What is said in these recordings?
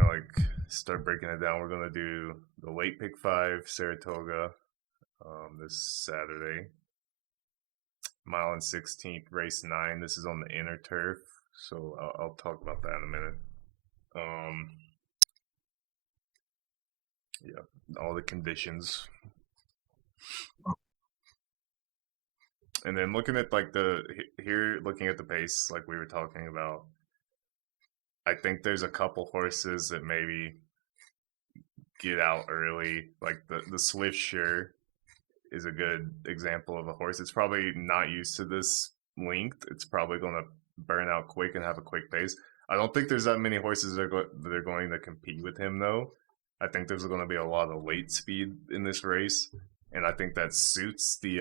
kind of like start breaking it down. We're gonna do the late pick five Saratoga this Saturday, mile and 16th, race 9. This is on the inner turf, so I'll talk about that in a minute. Yeah, all the conditions, and then looking at like looking at the pace, like we were talking about. I think there's a couple horses that maybe get out early, like the Swift Sure is a good example of a horse. It's probably not used to this length. It's probably going to burn out quick and have a quick pace. I don't think there's that many horses that are going to compete with him, though. I think there's going to be a lot of late speed in this race, and I think that suits the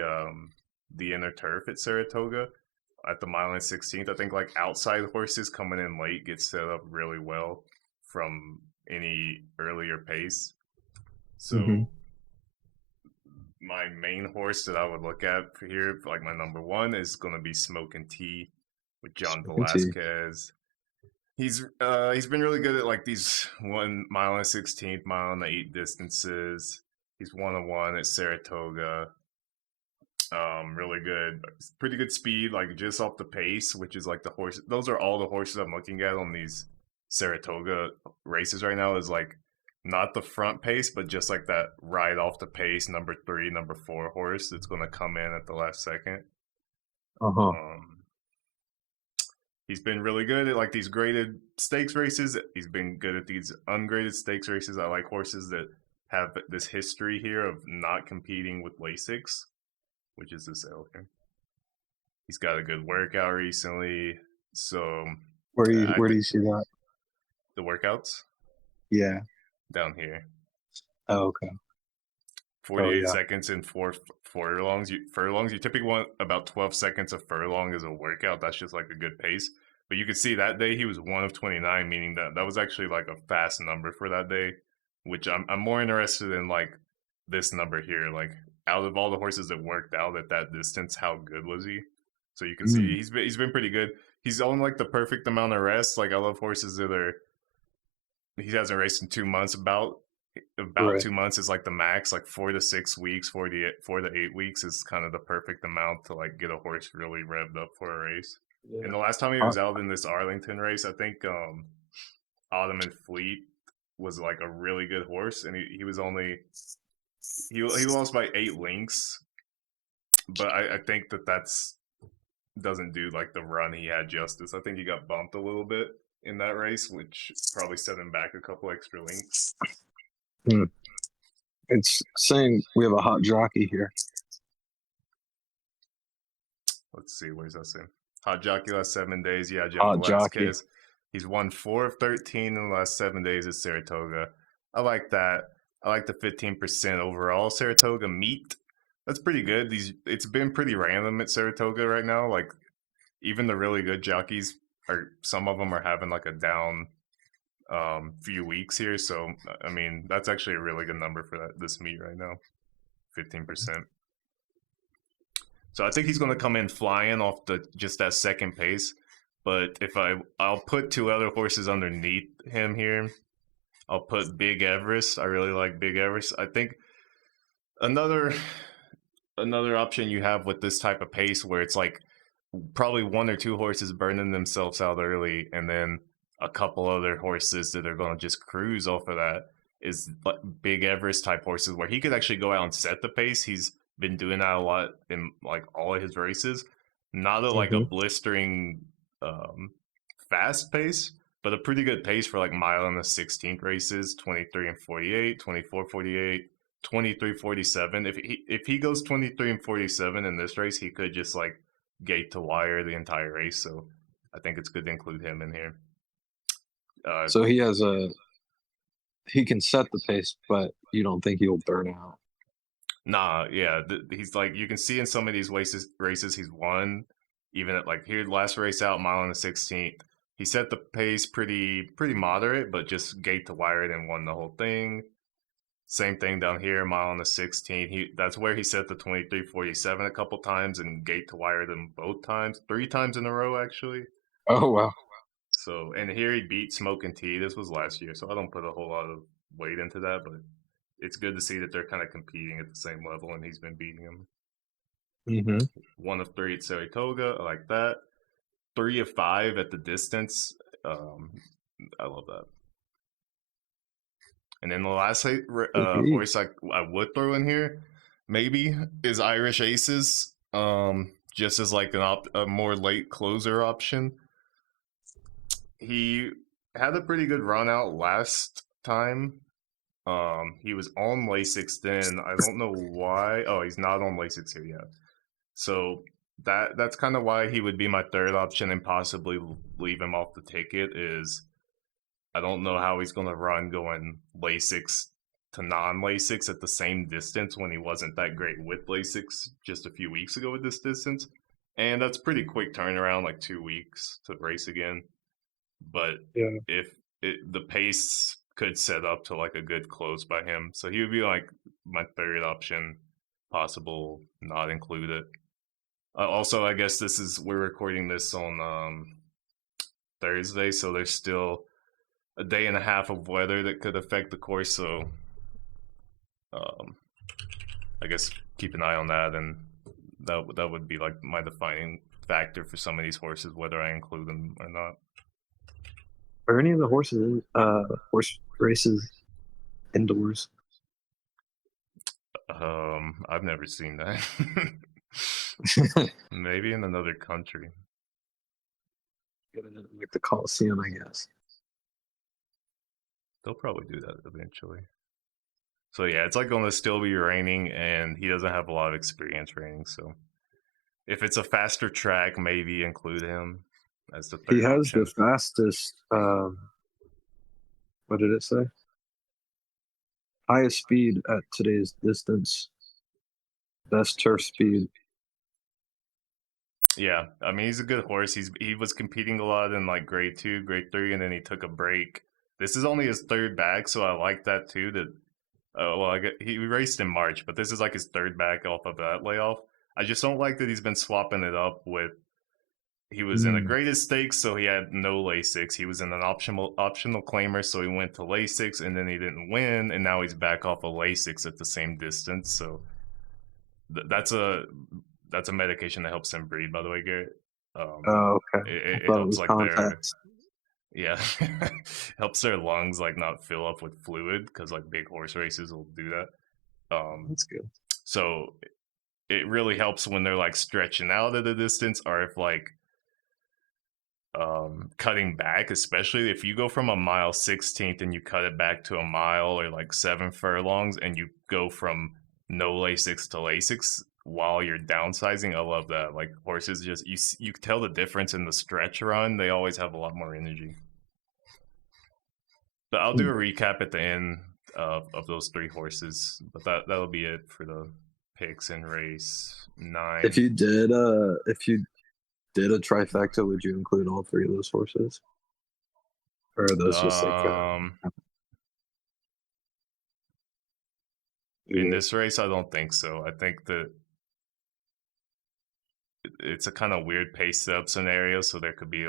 inner turf at Saratoga at the mile and 16th. I think like outside horses coming in late get set up really well from any earlier pace. So my main horse that I would look at for here, like my number one, is going to be Smokin' Tea with John Velasquez. He's been really good at like these 1 mile and 16th, mile and 8 distances. He's 1-1 at Saratoga. Really good, pretty good speed, like just off the pace, which is like the horse. Those are all the horses I'm looking at on these Saratoga races right now. Is like not the front pace, but just like that right off the pace, number 3, number 4 horse that's going to come in at the last second. He's been really good at like these graded stakes races. He's been good at these ungraded stakes races. I like horses that have this history here of not competing with Lasix, which is this L here. He's got a good workout recently. So where do you see that? The workouts? Yeah. Down here. Oh, okay. 48 seconds in 4 furlongs. You typically want about 12 seconds a furlong as a workout. That's just like a good pace. But you could see that day he was 1 of 29, meaning that was actually like a fast number for that day, which I'm more interested in like this number here. Like out of all the horses that worked out at that distance, how good was he? So you can see he's been pretty good. He's on like the perfect amount of rest. Like I love horses that are. He hasn't raced in 2 months. About right. 2 months is like the max. Like 4 to 6 weeks, 4 to 8 weeks is kind of the perfect amount to like get a horse really revved up for a race. Yeah. And the last time he was out in this Arlington race, I think Autumn and Fleet was like a really good horse, and he was only he lost by 8 lengths, but I think that's doesn't do like the run he had justice. I think he got bumped a little bit in that race, which probably set him back a couple extra lengths. It's saying we have a hot jockey here. Let's see, where's that saying? Hot jockey last 7 days. Yeah, John Velasquez. He's won 4 of 13 in the last 7 days at Saratoga. I like that. I like the 15% overall Saratoga meet. That's pretty good. It's been pretty random at Saratoga right now. Like even the really good jockeys some of them are having like a down few weeks here. So I mean that's actually a really good number for this meet right now, 15%. So I think he's going to come in flying off just that second pace. But if I'll put 2 other horses underneath him here. I'll put Big Everest. I really like Big Everest. I think another option you have with this type of pace where it's like probably 1 or 2 horses burning themselves out early and then a couple other horses that are going to just cruise off of that is like Big Everest type horses where he could actually go out and set the pace. He's been doing that a lot in like all of his races. Not like a blistering fast pace, but a pretty good pace for like mile and the 16th races, 23 and 48, 24, 48, 23, 47. If he goes 23 and 47 in this race, he could just like gate to wire the entire race. So I think it's good to include him in here. So he can set the pace, but you don't think he'll burn out? Nah, yeah, he's like you can see in some of these races he's won. Even at like here last race out, mile on the 16th, he set the pace pretty moderate, but just gate to wire it and won the whole thing. Same thing down here, mile on the 16th. That's where he set the 23:47 a couple times and gate to wire them both times, 3 times in a row actually. Oh wow! So, and here he beat Smoke and Tea. This was last year, so I don't put a whole lot of weight into that, but it's good to see that they're kind of competing at the same level, and he's been beating him. Mm-hmm. 1 of 3 at Saratoga. I like that. 3 of 5 at the distance. I love that. And then the last horse I would throw in here, maybe, is Irish Aces. Just as like a more late closer option. He had a pretty good run out last time. He was on Lasix then. I don't know why. Oh, he's not on Lasix here yet. So that's kind of why he would be my third option and possibly leave him off the ticket. Is I don't know how he's going to run going Lasix to non-Lasix at the same distance when he wasn't that great with Lasix just a few weeks ago at this distance. And that's pretty quick turnaround, like 2 weeks to race again. But if the pace could set up to like a good close by him, so he would be like my third option, possible not included. Also, I guess we're recording this on Thursday, so there's still a day and a half of weather that could affect the course. So I guess keep an eye on that, and that would be like my defining factor for some of these horses, whether I include them or not. Are any of the horse races indoors? I've never seen that. Maybe in another country. Like the Coliseum, I guess. They'll probably do that eventually. So yeah, it's like going to still be raining, and he doesn't have a lot of experience raining. So if it's a faster track, maybe include him as the third He has option. the fastest. What did it say? Highest speed at today's distance. Best turf speed. Yeah, I mean he's a good horse. He was competing a lot in like grade 2, grade 3, and then he took a break. This is only his third back, so I like that too. That he raced in March, but this is like his third back off of that layoff. I just don't like that he's been swapping it up with. He was in a greatest stakes, so he had no Lasix. He was in an optional claimer, so he went to Lasix, and then he didn't win, and now he's back off of Lasix at the same distance. So that's a medication that helps him breathe. By the way, Garrett. Oh, okay. It helps like contacts. helps their lungs like not fill up with fluid because like big horse races will do that. That's good. So it really helps when they're like stretching out at a distance, or if like cutting back, especially if you go from a mile 16th and you cut it back to a mile or like 7 furlongs and you go from no Lasix to Lasix while you're downsizing. I love that. Like horses just you tell the difference in the stretch run. They always have a lot more energy. But I'll do a recap at the end of those 3 horses. But that'll be it for the picks in race 9. If you did a trifecta, would you include all 3 of those horses? Or are those just like in this race, I don't think so. I think that it's a kind of weird pace up scenario, so there could be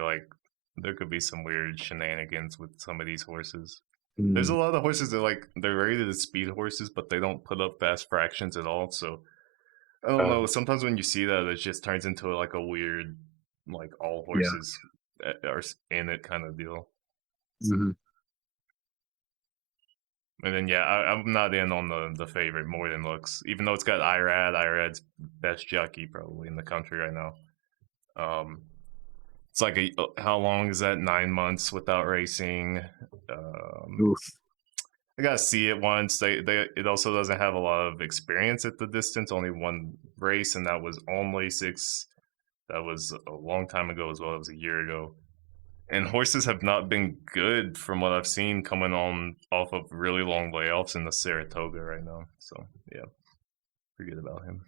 some weird shenanigans with some of these horses. There's a lot of horses that like they're rated as speed horses, but they don't put up fast fractions at all. So I don't know. Sometimes when you see that, it just turns into like a weird, like all horses are in it kind of deal. Mm-hmm. And then I'm not in on the favorite More Than Looks, even though it's got Irad. Irad's best jockey probably in the country right now. It's like how long is that? 9 months without racing. I gotta see it once. It also doesn't have a lot of experience at the distance. Only 1 race, and that was on Lasix. That was a long time ago as well. It was a year ago. And horses have not been good from what I've seen coming on off of really long layoffs in the Saratoga right now. So yeah, forget about him.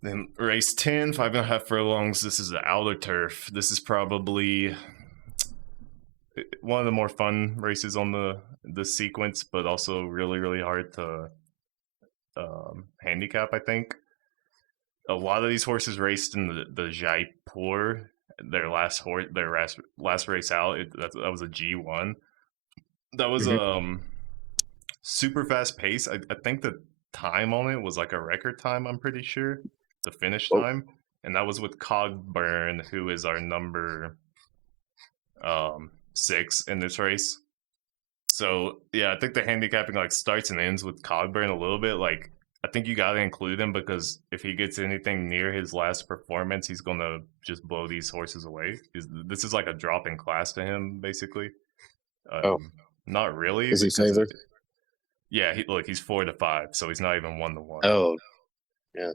Then race 10, 5.5 furlongs. This is the outer turf. This is probably one of the more fun races on the sequence, but also really, really hard to handicap, I think. A lot of these horses raced in the Jaipur last race out. That was a G1. That was Hmm. super fast pace. I think the time on it was like a record time. I'm pretty sure the finish Oh, time, and that was with Cogburn, who is our number 6 in this race. So yeah, I think the handicapping like starts and ends with Cogburn a little bit. Like I think you got to include him because if he gets anything near his last performance, he's gonna just blow these horses away. This is like a drop in class to him, basically. oh, Not really is he because favored? yeah, he's 4-5, so he's not even 1-1. Oh, yeah.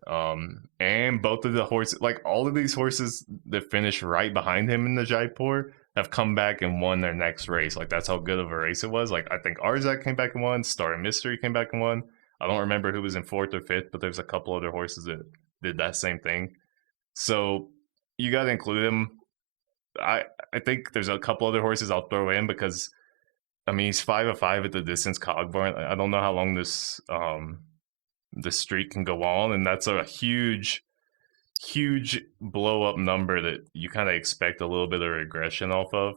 And both of the horses, like all of these horses that finish right behind him in the Jaipur, have come back and won their next race. Like that's how good of a race it was. Like I think Arzak came back and won, Star Mystery came back and won. I don't remember who was in fourth or fifth, but there's a couple other horses that did that same thing. So you got to include him. I I think there's a couple other horses I'll throw in because I mean he's 5-5 at the distance Cogburn. I don't know how long this streak can go on, and that's a huge blow up number that you kind of expect a little bit of regression off of.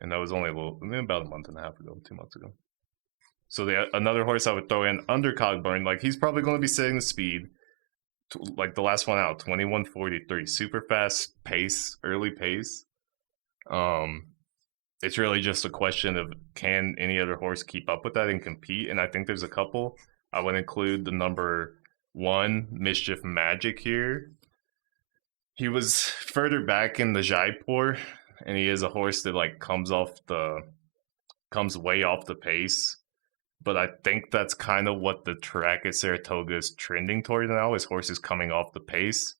And that was only about a month and a half ago, 2 months ago. So another horse I would throw in under Cogburn, like he's probably going to be setting the speed, like the last one out, 21:43, super fast pace, early pace. Um, it's really just a question of can any other horse keep up with that and compete. And I think there's a couple. I would include the number 1 Mischief Magic here. He was further back in the Jaipur, and he is a horse that like comes way off the pace. But I think that's kind of what the track at Saratoga is trending toward now, is horses coming off the pace.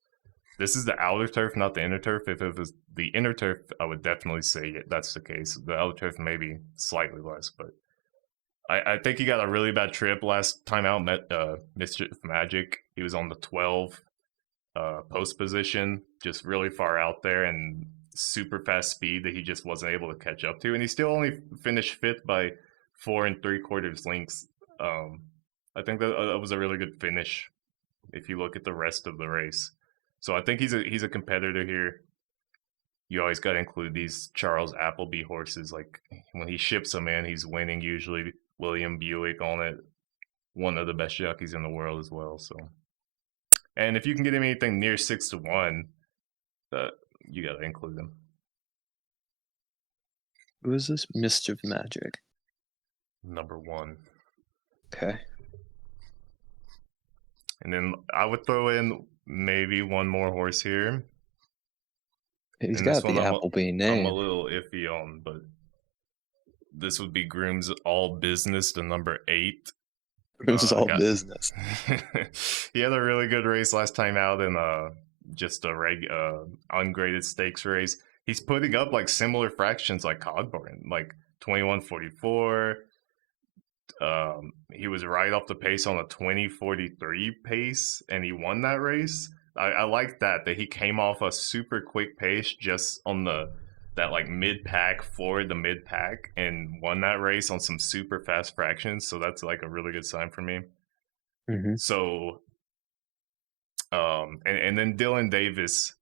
This is the outer turf, not the inner turf. If it was the inner turf, I would definitely say that's the case. The outer turf maybe slightly less, but I think he got a really bad trip last time out. Met Mischief Magic. He was on the 12 post position, just really far out there and super fast speed that he just wasn't able to catch up to. And he still only finished fifth by 4 3/4 lengths. I think that was a really good finish if you look at the rest of the race. So I think he's a competitor here. You always got to include these Charles Appleby horses. Like when he ships them in, he's winning usually. William Buick on it, one of the best jockeys in the world as well. So, and if you can get him anything near 6-1, you got to include him. Who is this Mischief Magic? Number 1. Okay. And then I would throw in maybe one more horse here. He's And got this one the Appleby name. I'm a little iffy on, but this would be Groom's All Business, the number 8. This is all business. He had a really good race last time out in just a ungraded stakes race. He's putting up like similar fractions like Cogburn, like 21:44. He was right off the pace on a 20:43 pace, and he won that race. I like that he came off a super quick pace just on that like mid pack forward the mid pack and won that race on some super fast fractions. So that's like a really good sign for me. Mm-hmm. So, and then Dylan Davis,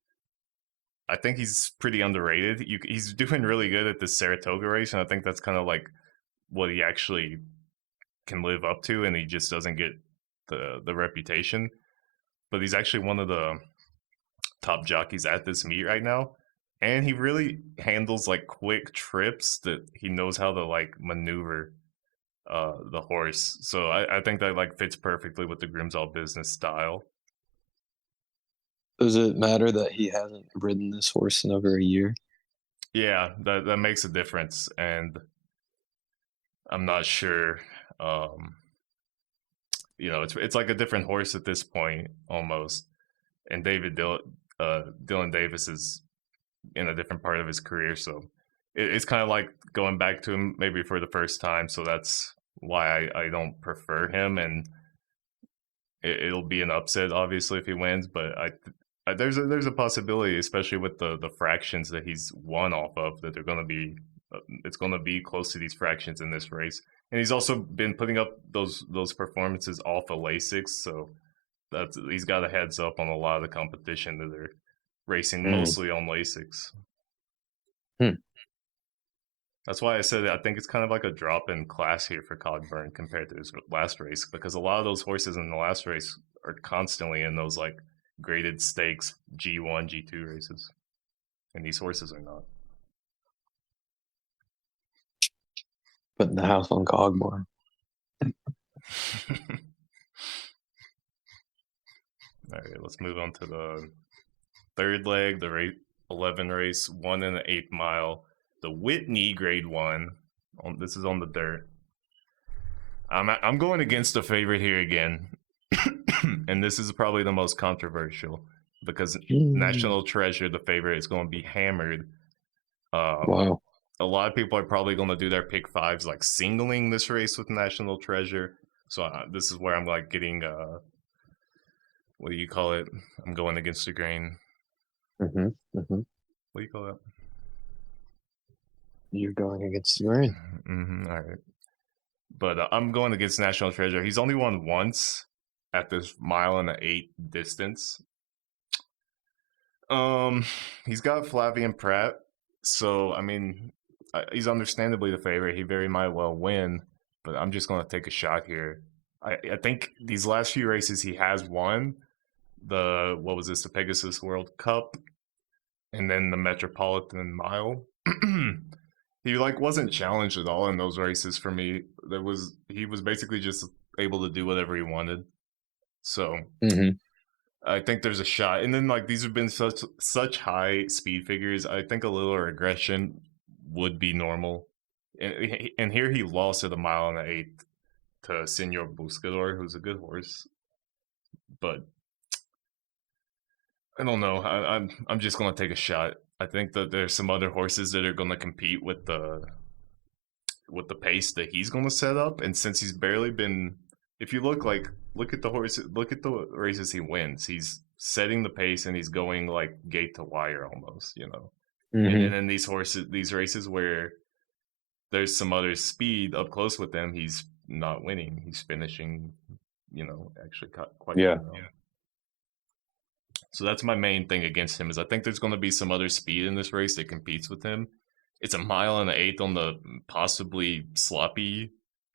I think he's pretty underrated. He's doing really good at the Saratoga race, and I think that's kind of like what he actually can live up to, and he just doesn't get the reputation. But he's actually one of the top jockeys at this meet right now, and he really handles like quick trips that he knows how to like maneuver the horse. So I think that like fits perfectly with the Grimsall business style. Does it matter that he hasn't ridden this horse in over a year? Yeah, that makes a difference, and I'm not sure. It's like a different horse at this point almost. And Dylan Davis is in a different part of his career, so it's kind of like going back to him maybe for the first time. So that's why I don't prefer him, and it'll be an upset obviously if he wins. But there's a possibility, especially with the fractions that he's won off of, that they're going to be it's going to be close to these fractions in this race. And he's also been putting up those performances off of Lasix, so he's got a heads up on a lot of the competition that racing mostly on Lasix. Hmm. That's why I said I think it's kind of like a drop in class here for Cogburn compared to his last race, because a lot of those horses in the last race are constantly in those like graded stakes G1, G2 races, and these horses are not. Putting the house on Cogburn. All right, let's move on to the third leg, the 11 race, 1 1/8 mile, the Whitney Grade 1. This is on the dirt. I'm going against the favorite here again, and this is probably the most controversial because National Treasure, the favorite, is going to be hammered. Wow. A lot of people are probably going to do their pick fives, like singling this race with National Treasure. So this is where I'm like getting, what do you call it? I'm going against the grain. What do you call that? You're going against the grain. All right. But I'm going against National Treasure. He's only won once at this 1.8 mile distance. He's got Flavian Pratt, so I mean, he's understandably the favorite. He very might well win, but I'm just going to take a shot here. I think these last few races he has won. What was this? The Pegasus World Cup, and then the Metropolitan Mile. He like wasn't challenged at all in those races for me. He was basically just able to do whatever he wanted. So I think there's a shot. And then like these have been such high speed figures. I think a little regression would be normal. And here he lost at 1.8 mile to Senor Buscador, who's a good horse. But I don't know. I'm just gonna take a shot. I think that there's some other horses that are gonna compete with the pace that he's gonna set up. And since he's barely been, if you look at the races he wins, he's setting the pace and he's going like gate to wire almost, you know. And then these races where there's some other speed up close with them, he's not winning. He's finishing, you know, actually quite well. So that's my main thing against him is I think there's going to be some other speed in this race that competes with him. It's 1.8 miles on the possibly sloppy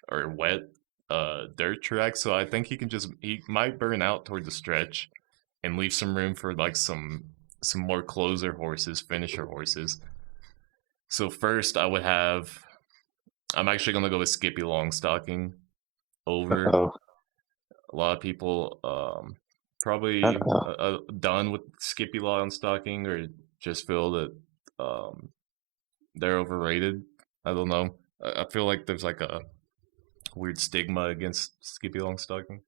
or wet dirt track, so I think he might burn out toward the stretch and leave some room for like some more closer horses, finisher horses. So first I'm actually going to go with Skippy Longstocking over. A lot of people probably done with Skippy Longstocking or just feel that they're overrated. I don't know. I feel like there's like a weird stigma against Skippy Longstocking.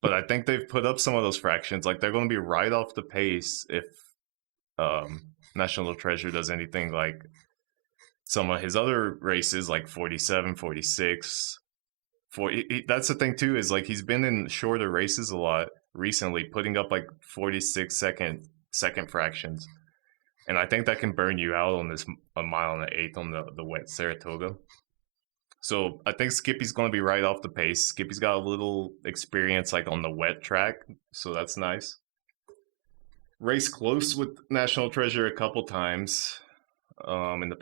But I think they've put up some of those fractions. Like they're going to be right off the pace if National Treasure does anything like some of his other races, like 47, 46. That's the thing too, is like he's been in shorter races a lot recently, putting up like 46 second fractions. And I think that can burn you out on this 1.8 mile on the wet Saratoga. So I think Skippy's going to be right off the pace. Skippy's got a little experience like on the wet track, so that's nice. Race close with National Treasure a couple times. In the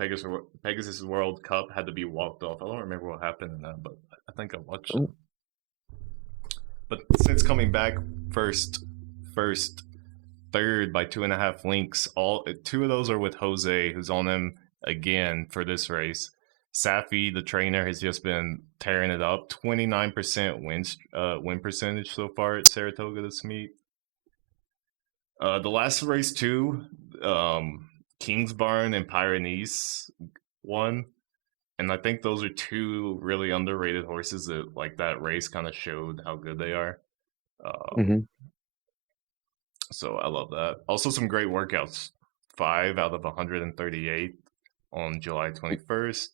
Pegasus World Cup had to be walked off. I don't remember what happened in that, but I think I watched it. But since coming back first, third by 2.5 links, two of those are with Jose, who's on him again for this race. Safi, the trainer, has just been tearing it up. 29% win percentage so far at Saratoga this meet. The last race too, Kingsbarn and Pyrenees won. And I think those are two really underrated horses that like that race kind of showed how good they are. So I love that. Also some great workouts. 5 out of 138 on July 21st.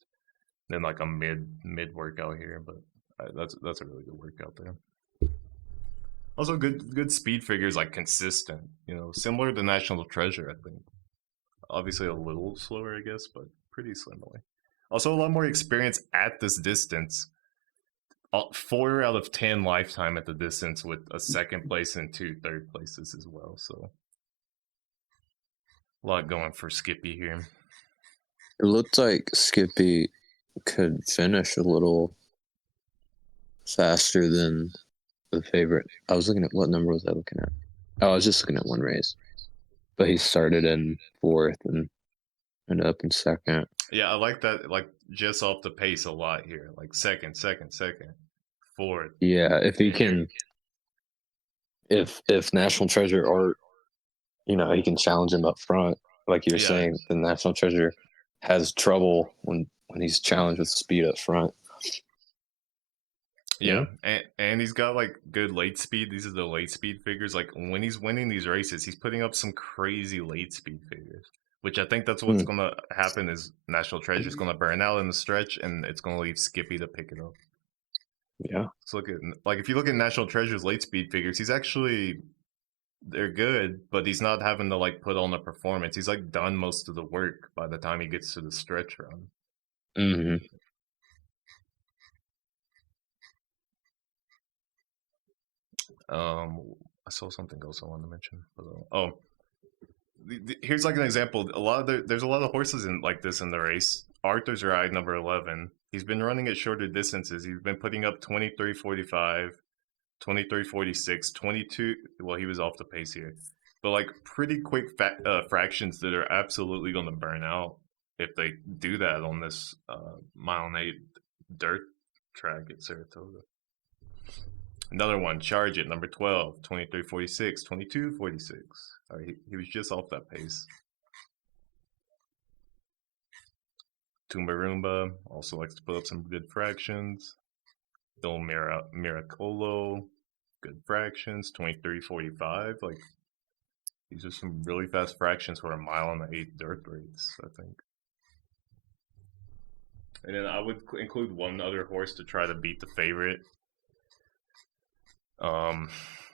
Then like a mid workout here, but that's a really good workout there. Also good speed figures, like consistent, you know, similar to National Treasure, I think. Obviously a little slower, I guess, but pretty similar. Also a lot more experience at this distance. 4 out of 10 lifetime at the distance with a second place and 2 third places as well. So A lot going for Skippy here. It looked like Skippy could finish a little faster than the favorite. I was looking at what number was I looking at? Oh, I was just looking at one race, but he started in 4th and ended up in 2nd. Yeah, I like that. Like just off the pace a lot here. Like second, 4th. Yeah, if he can, if National Treasure or he can challenge him up front, like you're saying, the National Treasure has trouble when he's challenged with speed up front. Yeah, and he's got like good late speed. These are the late speed figures. Like when he's winning these races, he's putting up some crazy late speed figures. Which I think that's what's gonna happen is National Treasure's gonna burn out in the stretch, and it's gonna leave Skippy to pick it up. Yeah. Let's look at if you look at National Treasure's late speed figures, they're good, but he's not having to like put on a performance. He's like done most of the work by the time he gets to the stretch run. Mm-hmm. I saw something else I wanted to mention. Here's like an example. There's a lot of horses in like this in the race. Arthur's ride number 11. He's been running at shorter distances. He's been putting up 23:45, 23:46, 22. Well, he was off the pace here, but like pretty quick fractions that are absolutely going to burn out if they do that on this mile and 8 dirt track at Saratoga. Another one, Charge It, number 12, 23:46, 22:46. He was just off that pace. Tumba Roomba also likes to put up some good fractions. Il Miracolo, good fractions, 23:45. Like, these are some really fast fractions for a mile and 8 dirt race, I think. And then I would include one other horse to try to beat the favorite.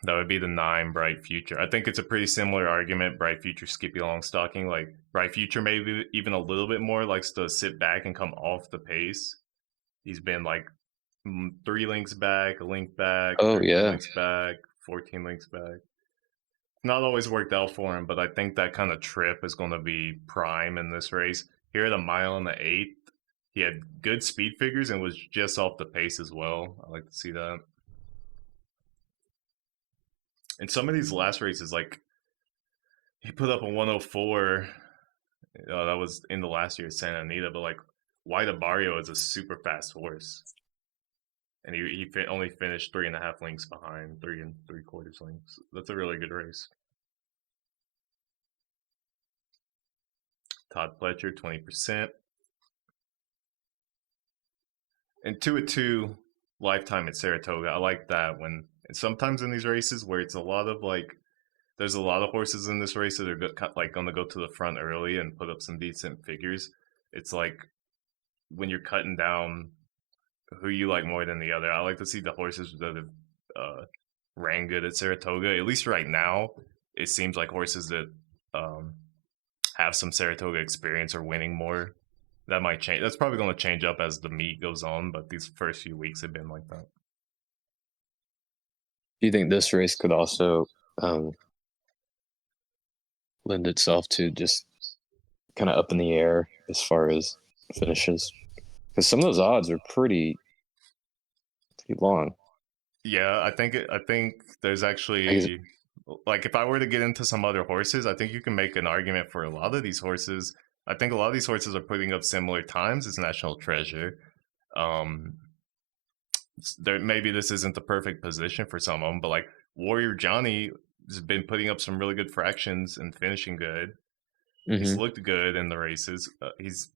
That would be the 9 Bright Future. I think it's a pretty similar argument. Bright Future, Skippy Longstocking. Like Bright Future, maybe even a little bit more likes to sit back and come off the pace. He's been like 3 links back, a link back, 13 links back, 14 links back. Not always worked out for him, but I think that kind of trip is going to be prime in this race. Here at a mile and the 8th, he had good speed figures and was just off the pace as well. I like to see that. In some of these last races, like he put up a 104. That was in the last year at Santa Anita, but like White Barrio is a super fast horse, and he only finished 3.5 links behind, 3 3/4 links. That's a really good race. Todd Pletcher, 20%, and 2 at 2 lifetime at Saratoga. I like that when. And sometimes in these races where it's a lot of like, there's a lot of horses in this race that are like going to go to the front early and put up some decent figures. It's like when you're cutting down who you like more than the other. I like to see the horses that have ran good at Saratoga. At least right now, it seems like horses that have some Saratoga experience are winning more. That might change. That's probably going to change up as the meet goes on, but these first few weeks have been like that. Do you think this race could also lend itself to just kind of up in the air as far as finishes? Because some of those odds are pretty long. Yeah, I think there's actually like if I were to get into some other horses, I think you can make an argument for a lot of these horses. I think a lot of these horses are putting up similar times as National Treasure. Maybe this isn't the perfect position for some of them, but like Warrior Johnny has been putting up some really good fractions and finishing good. He's looked good in the races. He's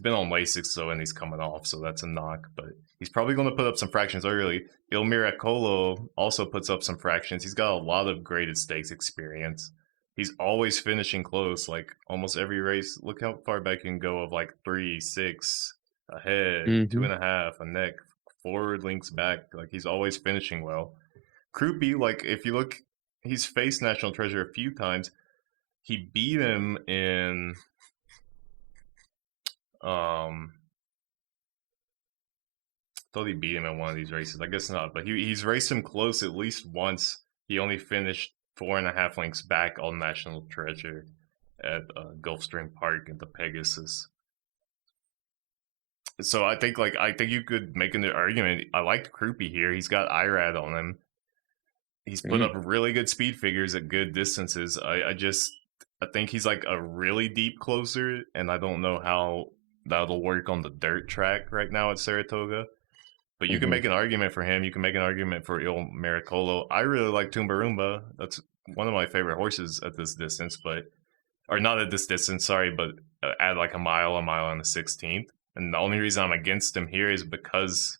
been on Lasix though, and he's coming off, so that's a knock. But he's probably going to put up some fractions early. Il Miracolo also puts up some fractions. He's got a lot of graded stakes experience. He's always finishing close, like almost every race. Look how far back you can go of like 3, 6, ahead, 2.5, a neck, forward links back. Like he's always finishing well. Krupi, like if you look, he's faced National Treasure a few times. He beat him in thought he beat him in one of these races. I guess not, but he's raced him close at least once. He only finished 4.5 links back on National Treasure, at Gulfstream Park in the Pegasus. So I think you could make an argument. I like Krupe here. He's got IRAD on him. He's put up really good speed figures at good distances. I think he's like a really deep closer, and I don't know how that'll work on the dirt track right now at Saratoga. But you can make an argument for him. You can make an argument for Il Miracolo. I really like Tumbarumba. That's one of my favorite horses at this distance, or not at this distance, sorry, but at like a mile on the 16th. And the only reason I'm against him here is because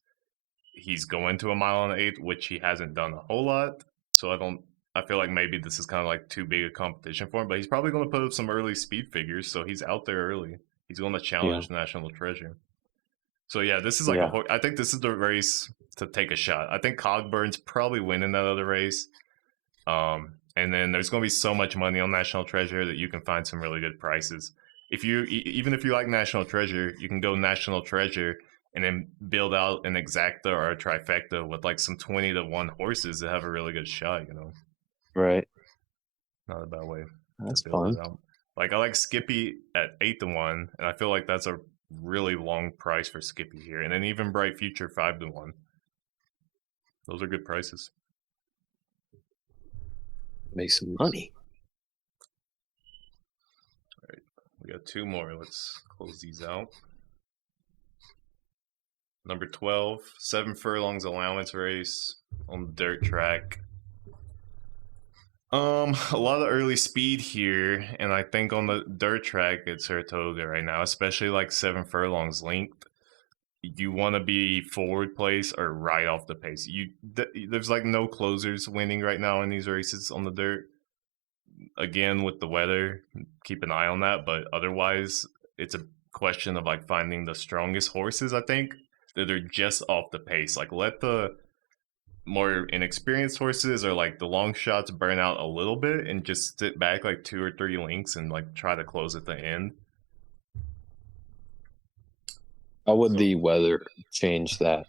he's going to a mile on the 8th, which he hasn't done a whole lot. So I feel like maybe this is kind of like too big a competition for him, but he's probably going to put up some early speed figures, so he's out there early. He's going to challenge National Treasure. So yeah, this is like I think this is the race to take a shot. I think Cogburn's probably winning that other race. And then there's going to be so much money on National Treasure that you can find some really good prices. Even if you like National Treasure, you can go National Treasure and then build out an exacta or a trifecta with like some 20-1 horses that have a really good shot, you know. Right. Not a bad way. That's fun. Like I like Skippy at 8-1, and I feel like that's a really long price for Skippy here. And then even Bright Future 5-1. Those are good prices. Make some money. All right, we got 2 more. Let's close these out. Number 12, 7 furlongs allowance race on the dirt track. A lot of early speed here, and I think on the dirt track at Saratoga right now, especially like 7 furlongs length, you want to be forward place or right off the pace. There's like no closers winning right now in these races on the dirt. Again, with the weather, keep an eye on that, but otherwise, it's a question of like finding the strongest horses, I think, that are just off the pace. Like let the more inexperienced horses or like the long shots burn out a little bit and just sit back like 2 or 3 links and like try to close at the end. How would the weather change that?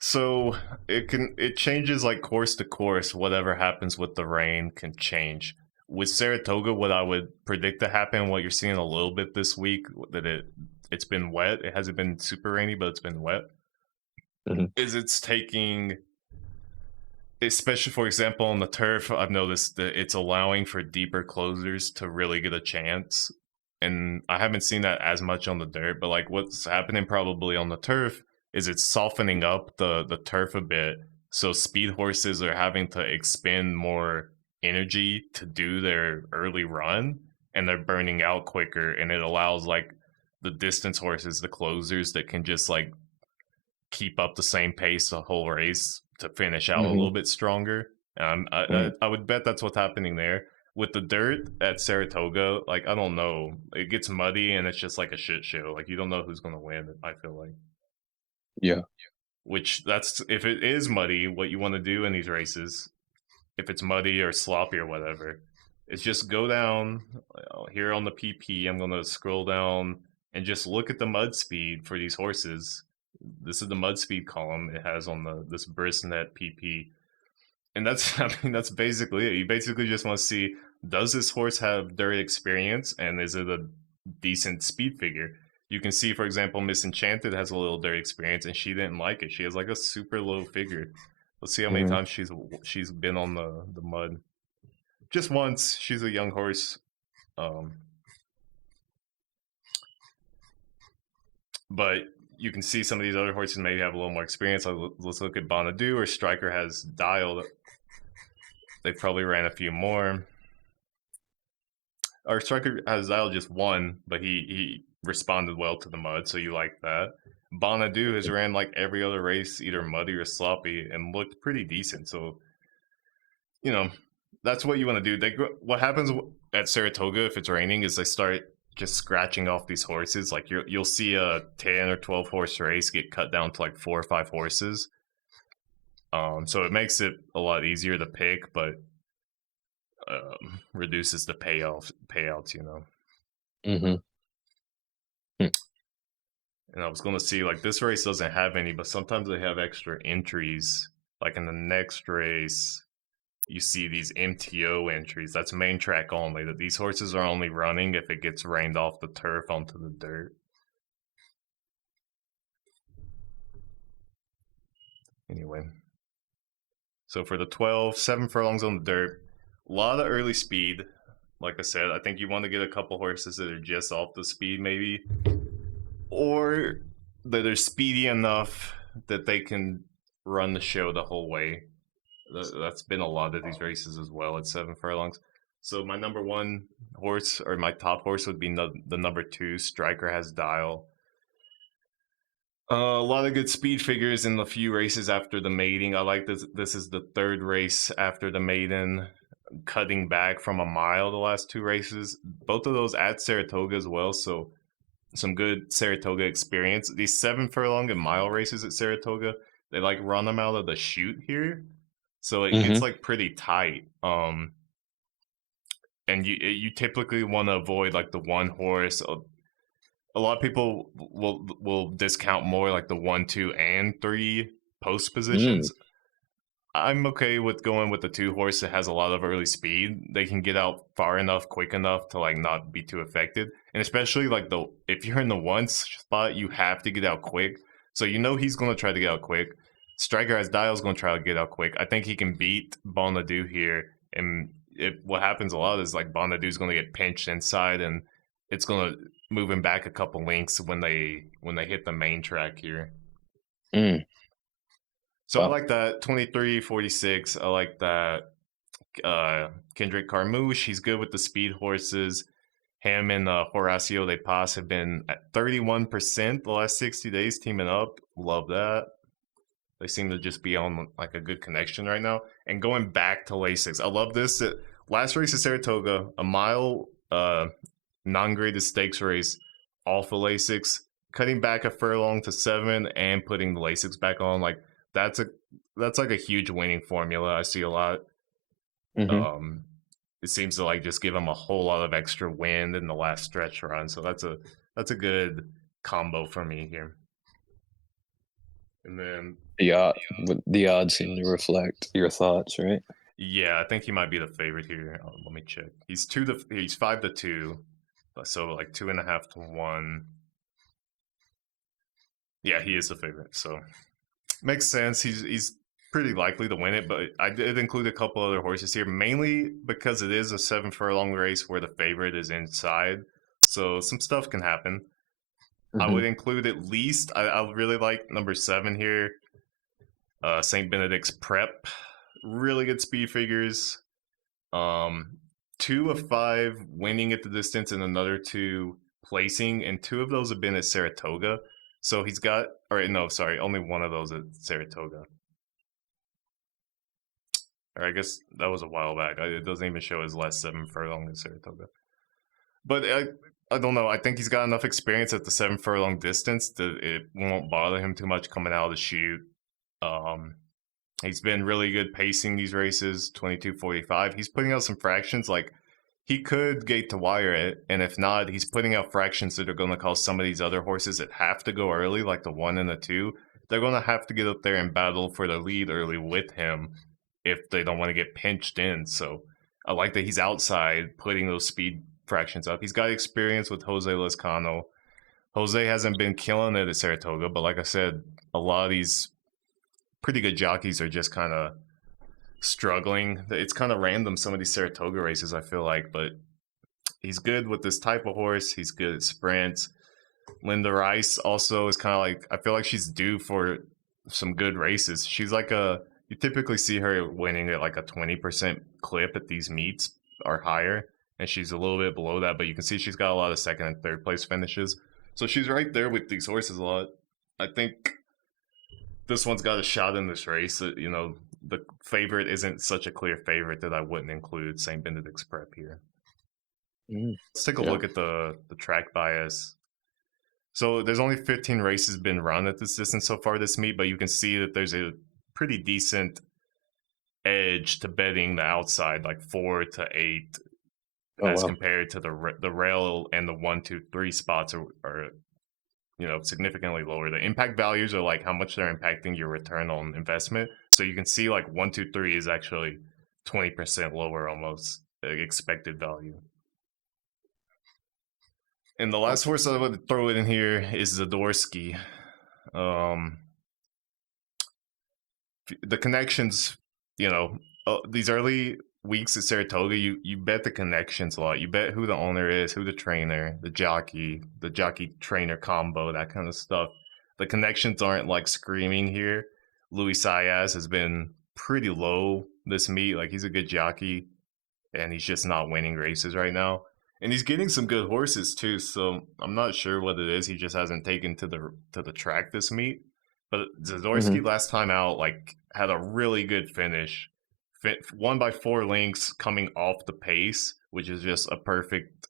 So it changes like course to course. Whatever happens with the rain can change. With Saratoga, what I would predict to happen, what you're seeing a little bit this week, that it's been wet. It hasn't been super rainy, but it's been wet. Is it's taking, especially for example on the turf, I've noticed that it's allowing for deeper closers to really get a chance. And I haven't seen that as much on the dirt, but like what's happening probably on the turf is it's softening up the turf a bit. So speed horses are having to expend more energy to do their early run, and they're burning out quicker, and it allows like the distance horses, the closers that can just like keep up the same pace the whole race to finish out a little bit stronger. I would bet that's what's happening there. With the dirt at Saratoga, like I don't know, it gets muddy and it's just like a shit show. Like you don't know who's gonna win. I feel like. Yeah. Which that's if it is muddy, what you want to do in these races, if it's muddy or sloppy or whatever, is just go down here on the PP. I'm gonna scroll down and just look at the mud speed for these horses. This is the mud speed column it has on this Brisnet PP. And that's basically it. You basically just want to see, does this horse have dirt experience and is it a decent speed figure? You can see, for example, Miss Enchanted has a little dirt experience and she didn't like it. She has like a super low figure. Let's see how many times she's been on the mud. Just once. She's a young horse. But you can see some of these other horses maybe have a little more experience. Let's look at Bonadou, or Striker has dialed. They probably ran a few more. Our Striker has dialed just one, but he responded well to the mud, so you like that. Bonadou has ran like every other race, either muddy or sloppy, and looked pretty decent. So, you know, that's what you want to do. What happens at Saratoga if it's raining is they start just scratching off these horses. Like you'll see a 10 or 12 horse race get cut down to like 4 or 5 horses. So it makes it a lot easier to pick, but reduces the payouts, you know. And I was going to see, like, this race doesn't have any, but sometimes they have extra entries. Like in the next race, you see these MTO entries. That's main track only. That these horses are only running if it gets rained off the turf onto the dirt. Anyway, so for the 12, 7 furlongs on the dirt, a lot of early speed. Like I said, I think you want to get a couple horses that are just off the speed, maybe, or that are speedy enough that they can run the show the whole way. That's been a lot of these races as well at 7 furlongs. So my number one horse, or my top horse, would be the number 2, Striker Has Dial. A lot of good speed figures in the few races after the mating. I like this. This is the 3rd race after the maiden, cutting back from a mile the last 2 races. Both of those at Saratoga as well, so some good Saratoga experience. These 7 furlong and mile races at Saratoga, they like run them out of the chute here, so it gets like pretty tight. And you typically want to avoid like the one horse. A lot of people will discount more like the 1, 2, and 3 post positions. I'm okay with going with the 2 horse that has a lot of early speed. They can get out far enough, quick enough to like not be too affected. And especially like if you're in the 1 spot, you have to get out quick. So you know he's going to try to get out quick. Striker Has Dial's going to try to get out quick. I think he can beat Bonadou here. And what happens a lot is like Bonadou's going to get pinched inside, and it's going to move him back a couple links when they hit the main track here. So I like that 23-46. I like that Kendrick Carmouche. He's good with the speed horses. Him and Horacio De Paz have been at 31% the last 60 days teaming up. Love that. They seem to just be on like a good connection right now. And going back to Lasix, I love this. Last race at Saratoga, a mile non-graded stakes race off of Lasix, cutting back a furlong to 7 and putting the Lasix back on. Like that's like a huge winning formula. I see a lot. It seems to like just give him a whole lot of extra wind in the last stretch run. So that's a good combo for me here. And then the odds seem to reflect your thoughts, right? Yeah, I think he might be the favorite here. Let me check. He's 5-2, so like 2.5 to 1. Yeah, he is the favorite, so makes sense. He's pretty likely to win it, but I did include a couple other horses here, mainly because it is a 7 furlong race where the favorite is inside, so some stuff can happen. I would include at least, I really like number 7 here, St. Benedict's Prep. Really good speed figures. 2 of 5 winning at the distance and another 2 placing, and 2 of those have been at Saratoga. So he's got, only 1 of those at Saratoga. Or I guess that was a while back. It doesn't even show his last 7 furlong at Saratoga. But I don't know. I think he's got enough experience at the 7 furlong distance that it won't bother him too much coming out of the chute. He's been really good pacing these races, 22-45. He's putting out some fractions, like he could gate to wire it, and if not, he's putting out fractions that are going to cause some of these other horses that have to go early, like the 1 and the 2, they're going to have to get up there and battle for the lead early with him if they don't want to get pinched in. So I like that he's outside putting those speed fractions up. He's got experience with Jose Lezcano. Jose hasn't been killing it at Saratoga, but like I said, a lot of these pretty good jockeys are just kind of struggling. It's kind of random, some of these Saratoga races, I feel like, but he's good with this type of horse. He's good at sprints. Linda Rice also is kind of like, I feel like she's due for some good races. She's like you typically see her winning at like a 20% clip at these meets or higher, and she's a little bit below that, but you can see she's got a lot of 2nd and 3rd place finishes. So she's right there with these horses a lot. I think this one's got a shot in this race. You know, the favorite isn't such a clear favorite that I wouldn't include St. Benedict's Prep here. Let's take a look at the track bias. So there's only 15 races been run at this distance so far this meet, but you can see that there's a pretty decent edge to betting the outside, like 4 to 8, compared to the rail and the 1, 2, 3 spots are significantly lower. The impact values are like how much they're impacting your return on investment. So you can see like 1, 2, 3 is actually 20% lower almost expected value. And the last horse I would throw in here is Zadorsky. The connections, these early weeks at Saratoga, you bet the connections a lot. You bet who the owner is, who the trainer, the jockey trainer combo, that kind of stuff. The connections aren't like screaming here. Luis Saez has been pretty low this meet. Like, he's a good jockey, and he's just not winning races right now. And he's getting some good horses too, so I'm not sure what it is. He just hasn't taken to the track this meet. But Zadorsky last time out, like, had a really good finish. Won by 4 lengths coming off the pace, which is just a perfect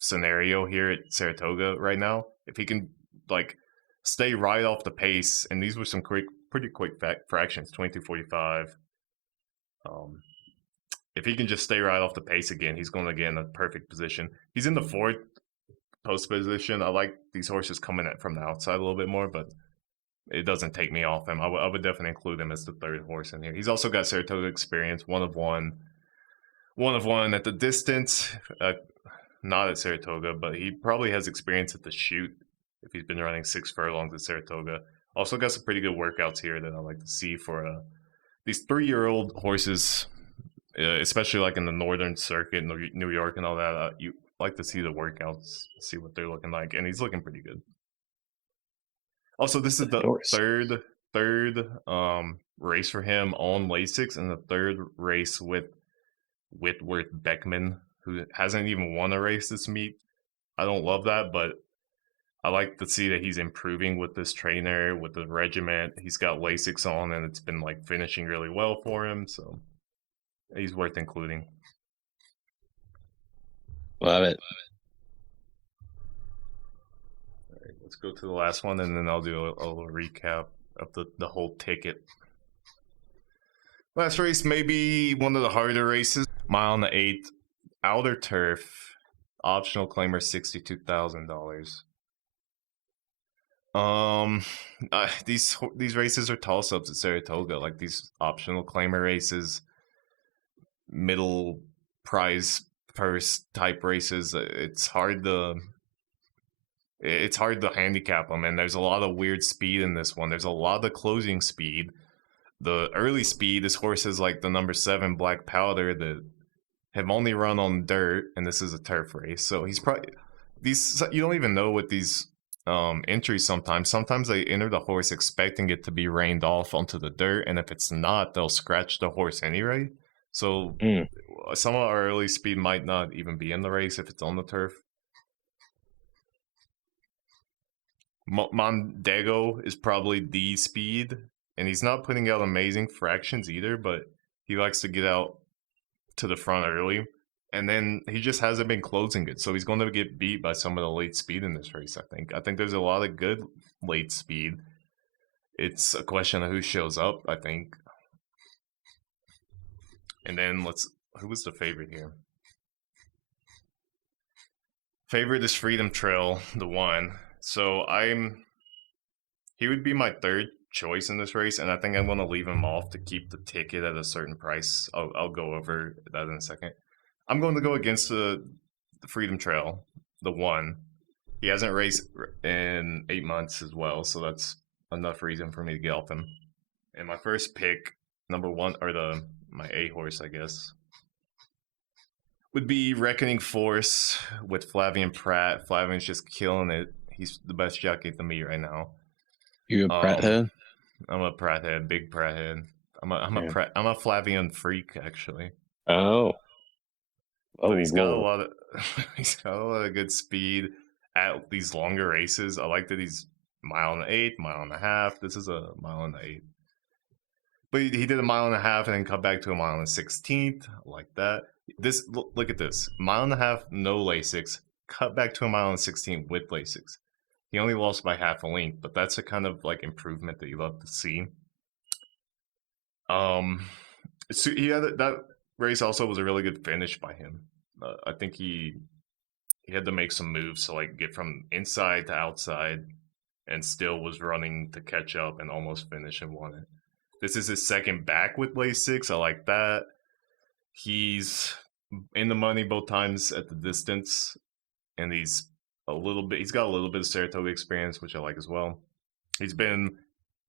scenario here at Saratoga right now. If he can, like, stay right off the pace, and these were some pretty quick fractions, 22:45. If he can just stay right off the pace again, he's going to get in a perfect position. He's in the 4th post position. I like these horses coming from the outside a little bit more, but it doesn't take me off him. I would definitely include him as the 3rd horse in here. He's also got Saratoga experience, one of one at the distance, not at Saratoga, but he probably has experience at the chute if he's been running 6 furlongs at Saratoga. Also got some pretty good workouts here that I like to see for these 3-year-old horses, especially like in the northern circuit, New York and all that. You like to see the workouts, see what they're looking like, and he's looking pretty good. Also, this is the third race for him on Lasix, and the 3rd race with Whitworth Beckman, who hasn't even won a race this meet. I don't love that, but I like to see that he's improving with this trainer, with the regiment. He's got Lasix on, and it's been like finishing really well for him, so he's worth including. Love it. All right, let's go to the last one, and then I'll do a little recap of the whole ticket. Last race, maybe one of the harder races. Mile on the 8th, outer turf, optional claimer, $62,000. These races are toss-ups at Saratoga, like these optional claimer races, middle prize purse type races. It's hard to handicap them, and there's a lot of weird speed in this one. There's a lot of closing speed. The early speed, this horse is like the number 7 Black Powder that have only run on dirt, and this is a turf race. So he's probably you don't even know what these entries sometimes. Sometimes they enter the horse expecting it to be reined off onto the dirt, and if it's not, they'll scratch the horse anyway. So some of our early speed might not even be in the race if it's on the turf. Mondego is probably the speed, and he's not putting out amazing fractions either, but he likes to get out to the front early, and then he just hasn't been closing it, so he's going to get beat by some of the late speed in this race. I think there's a lot of good late speed. It's a question of who shows up, I think. And then who was the favorite here? Favorite is Freedom Trail, the 1. So he would be my 3rd choice in this race, and I think I'm going to leave him off to keep the ticket at a certain price. I'll go over that in a second. I'm going to go against the Freedom Trail, the 1. He hasn't raced in 8 months as well, so that's enough reason for me to get off him. And my first pick, number 1, or my A horse, I guess, would be Reckoning Force with Flavian Pratt. Flavian's just killing it. He's the best jockey at the meet right now. You a Pratt head? I'm a Pratt head, big Pratt head. I'm a Flavian freak, actually. Oh. But he's got a lot of good speed at these longer races. I like that he's mile and 8, mile and a half. This is a mile and 8. But he did a mile and a half and then cut back to a mile and 16th. I like that. Look at this. Mile and a half, no Lasix. Cut back to a mile and 16 with Lasix. He only lost by half a length, but that's a kind of like improvement that you love to see. So that race also was a really good finish by him. I think he had to make some moves to like get from inside to outside, and still was running to catch up and almost finish and won it. This is his second back with Lasix. I like that. He's in the money both times at the distance, and he's got a little bit of Saratoga experience, which I like as well. He's been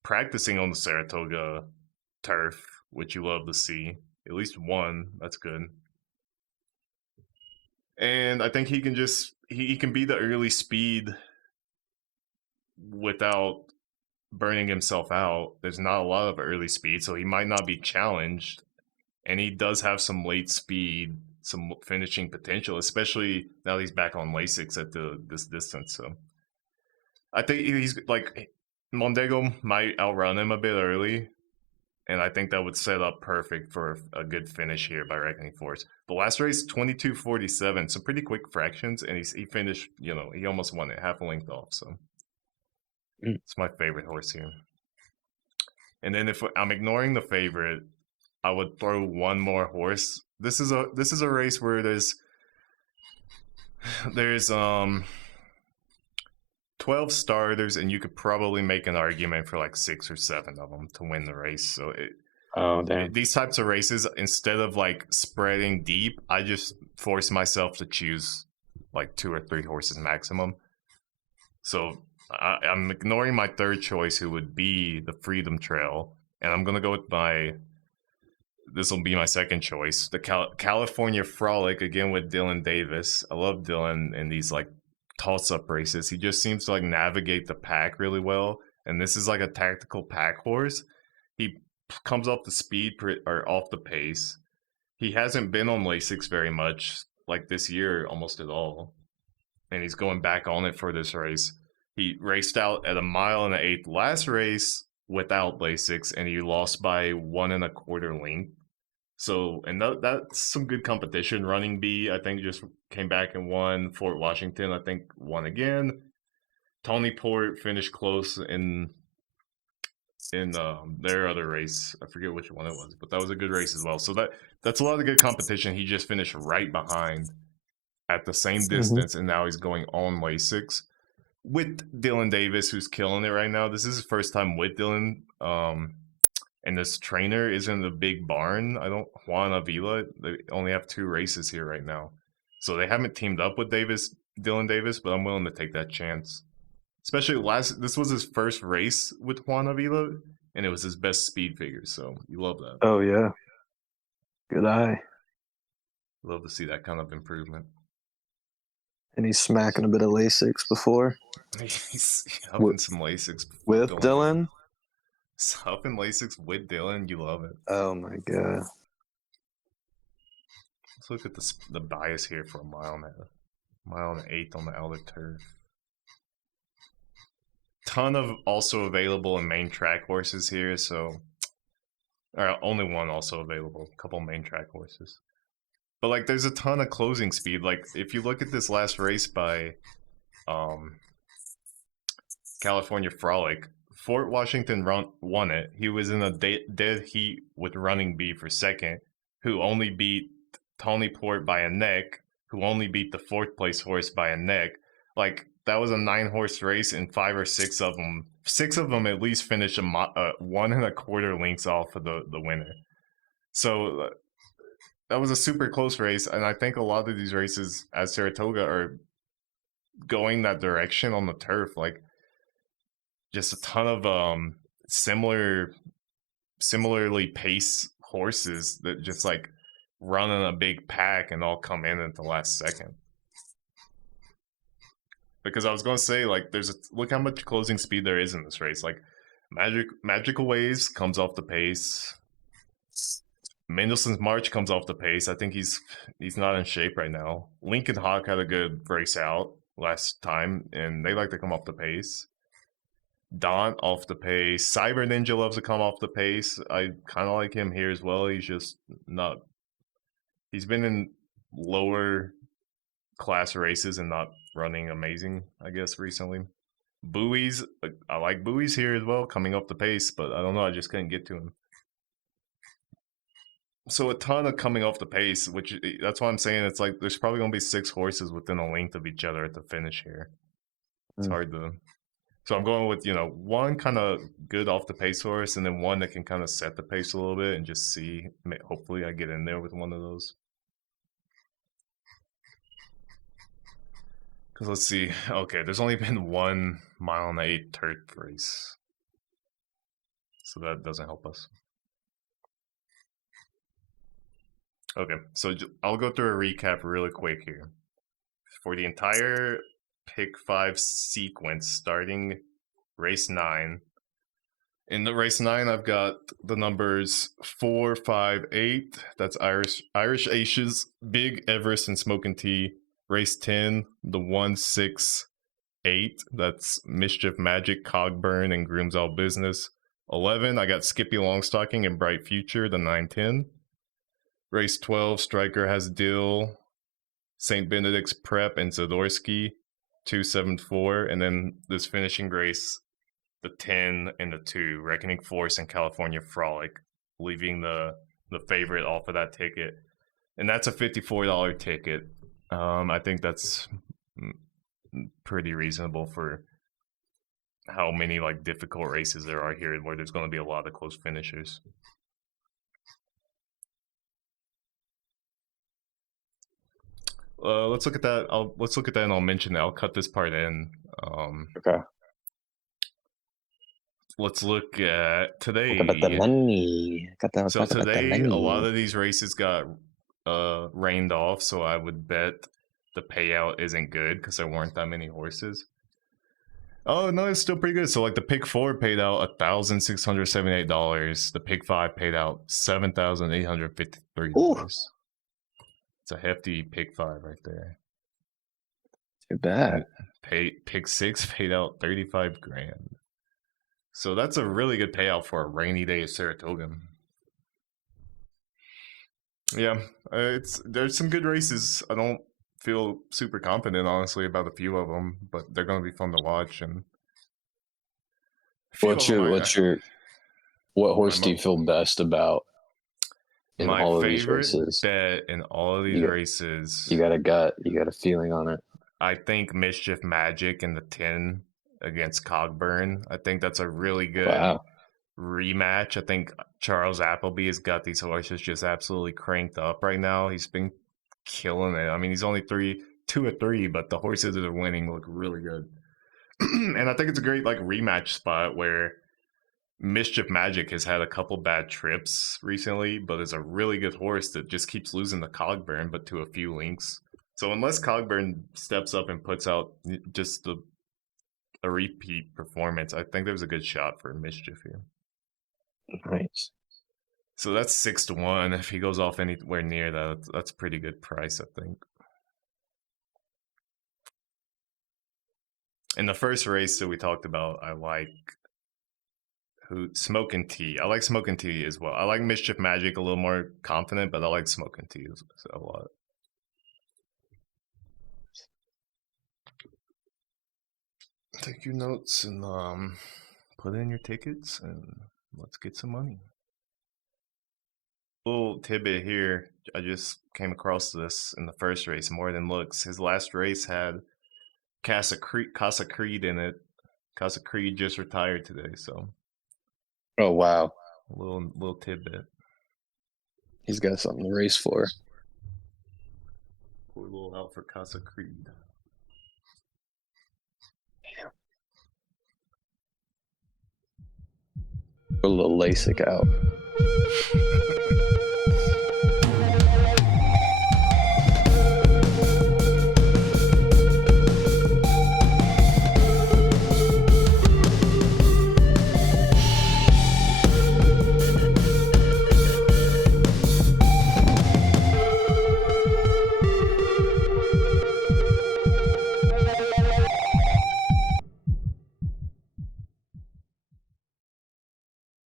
practicing on the Saratoga turf, which you love to see. At least one, that's good. And I think he can just he can be the early speed without burning himself out. There's not a lot of early speed, so he might not be challenged. And he does have some late speed, some finishing potential, especially now that he's back on Lasix at this distance. So I think he's like Mondego might outrun him a bit early, and I think that would set up perfect for a good finish here by Reckoning Force. The last race, 22:47, some pretty quick fractions, and he finished, he almost won it, half a length off, so it's my favorite horse here. And then if I'm ignoring the favorite, I would throw one more horse. This is a race where there's 12 starters, and you could probably make an argument for like 6 or 7 of them to win the race. So these types of races, instead of like spreading deep, I just force myself to choose like 2 or 3 horses maximum. So I'm ignoring my third choice, who would be the Freedom Trail, and I'm gonna go with this will be my second choice, the California Frolic, again with Dylan Davis. I love Dylan in these like toss-up races. He just seems to like navigate the pack really well, and this is like a tactical pack horse. He comes off the speed or off the pace. He hasn't been on Lasix very much, like this year, almost at all, and he's going back on it for this race. He raced out at 1 1/8 last race without Lasix, and he lost by 1 1/4 length. So, and that's some good competition. Running Bee, I think, just came back and won. Fort Washington, I think, won again. Tony Port finished close in their other race. I forget which one it was, but that was a good race as well. So that's a lot of good competition. He just finished right behind at the same distance, and now he's going on Lasix with Dylan Davis, who's killing it right now. This is his first time with Dylan. And this trainer is in the big barn. Juan Avila, they only have 2 races here right now. So they haven't teamed up with Dylan Davis, but I'm willing to take that chance. Especially this was his first race with Juan Avila, and it was his best speed figure, so you love that. Oh, yeah. Good eye. Love to see that kind of improvement. And he's smacking a bit of Lasix before. He's helping some Lasix. With Dylan? Helping Lasix with Dylan, you love it. Oh my god. Let's look at the bias here for 1 1/8 on the outer turf. Ton of also available in main track horses here, so only one also available. A couple main track horses, but like there's a ton of closing speed. Like if you look at this last race by California Frolic, Fort Washington won it. He was in a dead heat with Running Bee for second, who only beat Tony Port by a neck, who only beat the 4th place horse by a neck. Like, that was a 9-horse race, and 5 or 6 of them at least finished 1 1/4 lengths off of the winner. So that was a super close race, and I think a lot of these races at Saratoga are going that direction on the turf. Like, just a ton of similarly paced horses that just like run in a big pack and all come in at the last second. Because I was gonna say, like, look how much closing speed there is in this race. Like, Magical Waves comes off the pace. Mendelssohn's March comes off the pace. I think he's not in shape right now. Lincoln Hawk had a good race out last time, and they like to come off the pace. Daunt off the pace. Cyber Ninja loves to come off the pace. I kind of like him here as well. He's just not. He's been in lower class races and not running amazing, I guess, recently. Buoys. I like Buoys here as well, coming off the pace, but I don't know. I just couldn't get to him. So a ton of coming off the pace, which that's why I'm saying it's like there's probably going to be 6 horses within a length of each other at the finish here. It's hard to So I'm going with, one kind of good off the pace horse and then one that can kind of set the pace a little bit and just see. Hopefully I get in there with one of those. Because let's see. Okay, there's only been 1 mile and 8 turf race. So that doesn't help us. Okay, so I'll go through a recap really quick here. For the entire pick 5 sequence, starting race 9. In the race 9, I've got the numbers 4, 5, 8. That's Irish Aces, Big Everest and Smoking Tea. Race 10, the 1, 6, 8. That's Mischief Magic, Cogburn, and Groom's All Business. 11, I got Skippy Longstocking and Bright Future, the 9, 10. Race 12, Striker has Dill, St. Benedict's Prep, and Zadorsky, 2, 7, 4. And then this finishing race, the 10 and the 2, Reckoning Force and California Frolic, leaving the favorite off of that ticket. And that's a $54 ticket. I think that's pretty reasonable for how many like difficult races there are here where there's going to be a lot of close finishers. Let's look at that. Let's look at that, and I'll mention that. I'll cut this part in. Okay. Let's look at today. Talk about the money. So today, a lot of these races got rained off, so I would bet the payout isn't good because there weren't that many horses. Oh no, it's still pretty good. So like the pick 4 paid out $1,678. The pick 5 paid out $7,853. It's a hefty pick 5 right there. Too bad. Pick 6 paid out $35,000. So that's a really good payout for a rainy day at Saratoga. Yeah, there's some good races. I don't feel super confident, honestly, about a few of them, but they're going to be fun to watch. And what horse do you feel best about in all of these races? My favorite bet in all of these races. You got a gut. You got a feeling on it. I think Mischief Magic in the 10 against Cogburn. I think that's a really good rematch. I think Charles Appleby has got these horses just absolutely cranked up right now. He's been killing it. I mean, he's only 2 or 3, but the horses that are winning look really good. And I think it's a great like rematch spot where Mischief Magic has had a couple bad trips recently, but is a really good horse that just keeps losing to Cogburn, but to a few links. So unless Cogburn steps up and puts out just a repeat performance, I think there's a good shot for Mischief here. Nice. So that's 6-1. If he goes off anywhere near that, that's a pretty good price, I think. In the first race that we talked about, I like Smoking Tea. I like Smoking Tea as well. I like Mischief Magic a little more confident, but I like Smoking Tea a lot. Take your notes and put in your tickets and let's get some money. Little tidbit here. I just came across this in the first race. More Than Looks. His last race had Casa Creed in it. Casa Creed just retired today, so. Oh wow! A little tidbit. He's got something to race for. We're a little out for Casa Creed. A little LASIK out.